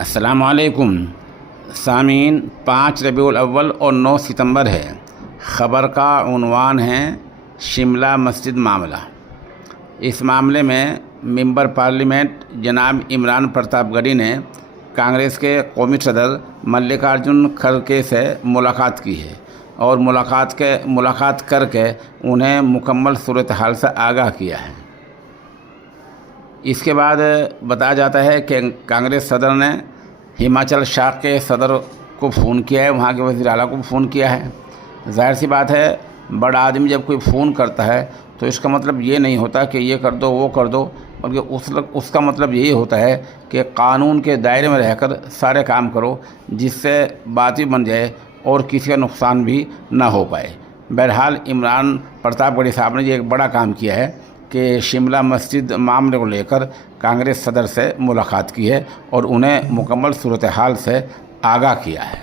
السلام علیکم سامعین، 5 ربیع الاول اور 9 ستمبر ہے۔ خبر کا عنوان ہے شملہ مسجد معاملہ۔ اس معاملے میں ممبر پارلیمنٹ جناب عمران پرتاپ گڑھی نے کانگریس کے قومی صدر ملکارجن کھڑگے سے ملاقات کی ہے اور ملاقات کر کے انہیں مکمل صورتحال سے آگاہ کیا ہے۔ اس کے بعد بتایا جاتا ہے کہ کانگریس صدر نے ہماچل شاخ کے صدر کو فون کیا ہے، وہاں کے وزیر اعلیٰ کو فون کیا ہے۔ ظاہر سی بات ہے، بڑا آدمی جب کوئی فون کرتا ہے تو اس کا مطلب یہ نہیں ہوتا کہ یہ کر دو وہ کر دو، بلکہ اس کا مطلب یہی ہوتا ہے کہ قانون کے دائرے میں رہ کر سارے کام کرو، جس سے بات بھی بن جائے اور کسی کا نقصان بھی نہ ہو پائے۔ بہرحال عمران پرتاپ گڑھی صاحب نے یہ ایک بڑا کام کیا ہے کہ شملہ مسجد معاملے کو لے کر کانگریس صدر سے ملاقات کی ہے اور انہیں مکمل صورتحال سے آگاہ کیا ہے۔